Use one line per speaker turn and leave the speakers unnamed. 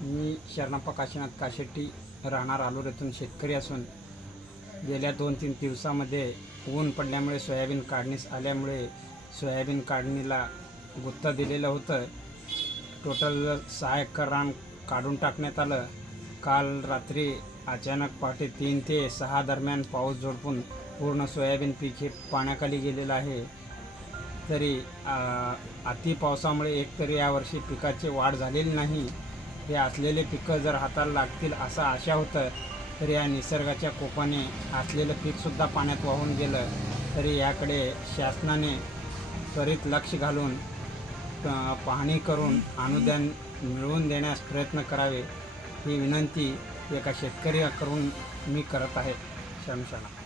मी शरणप्पा काशीनाथ काशेट्टी राहणार आलूर येथून शेतकरी असून गेल्या दोन तीन दिवसामध्ये ऊन पडल्यामुळे सोयाबीन काढणीस आल्यामुळे सोयाबीन काढणीला गुत्त दिलेलं होतं. टोटल सहा एकर रान काढून टाकण्यात आलं. काल रात्री अचानक पहाटे तीन ते सहा दरम्यान पाऊस झोडपून पूर्ण सोयाबीन पीक हे पाण्याखाली गेलेलं आहे. तरी अति पावसामुळे एकतरी यावर्षी पिकाची वाढ झालेली नाही. हे असलेले पिकं जर हाताला लागतील असं आशा होतं तर या निसर्गाच्या कोपाने असलेलं पीकसुद्धा पाण्यात वाहून गेलं. तरी याकडे शासनाने त्वरित लक्ष घालून पाहणी करून अनुदान मिळवून देण्यास प्रयत्न करावे ही विनंती एका शेतकरी करून मी करत आहे. शमशाना